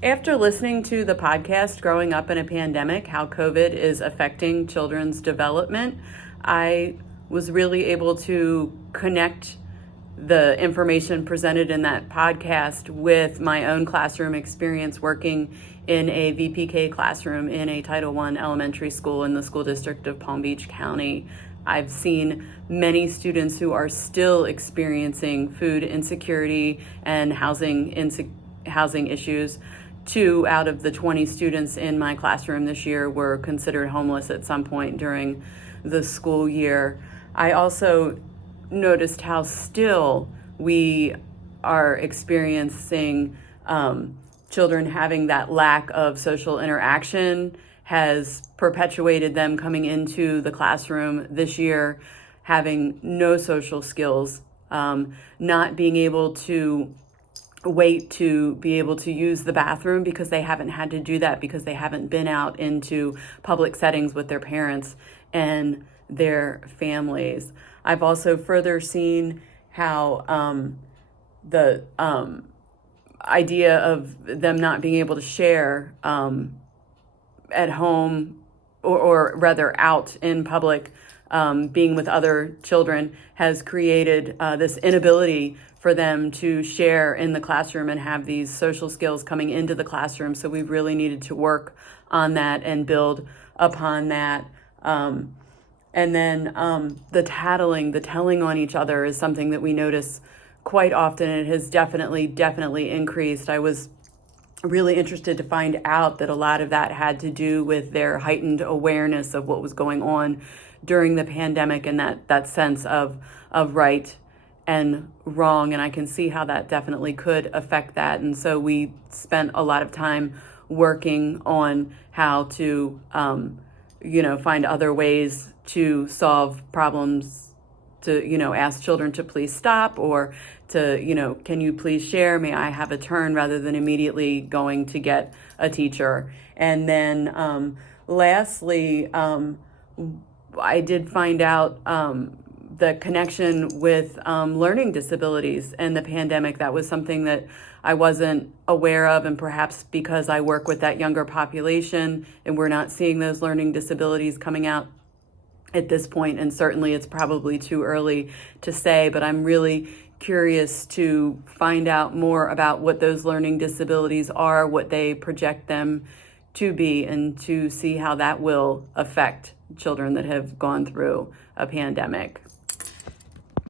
After listening to the podcast, Growing Up in a Pandemic, How COVID is Affecting Children's Development, I was really able to connect the information presented in that podcast with my own classroom experience working in a VPK classroom in a Title I elementary school in the school district of Palm Beach County. I've seen many students who are still experiencing food insecurity and housing issues. 2 out of the 20 students in my classroom this year were considered homeless at some point during the school year. I also noticed how still we are experiencing children having that lack of social interaction has perpetuated them coming into the classroom this year, having no social skills, not being able to wait to be able to use the bathroom because they haven't had to do that because they haven't been out into public settings with their parents and their families. I've also further seen how the idea of them not being able to share at home or rather out in public, being with other children, has created this inability for them to share in the classroom and have these social skills coming into the classroom. So we really needed to work on that and build upon that. And then the tattling, the telling on each other is something that we notice quite often. It has definitely increased. I was really interested to find out that a lot of that had to do with their heightened awareness of what was going on during the pandemic and that sense of right and wrong. And I can see how that definitely could affect that. And so we spent a lot of time working on how to, find other ways to solve problems, to, ask children to please stop, or to, can you please share? May I have a turn, rather than immediately going to get a teacher. And then lastly, I did find out the connection with learning disabilities and the pandemic. That was something that I wasn't aware of, and perhaps because I work with that younger population and we're not seeing those learning disabilities coming out at this point, and certainly it's probably too early to say, but I'm really curious to find out more about what those learning disabilities are, what they project them to be, and to see how that will affect children that have gone through a pandemic.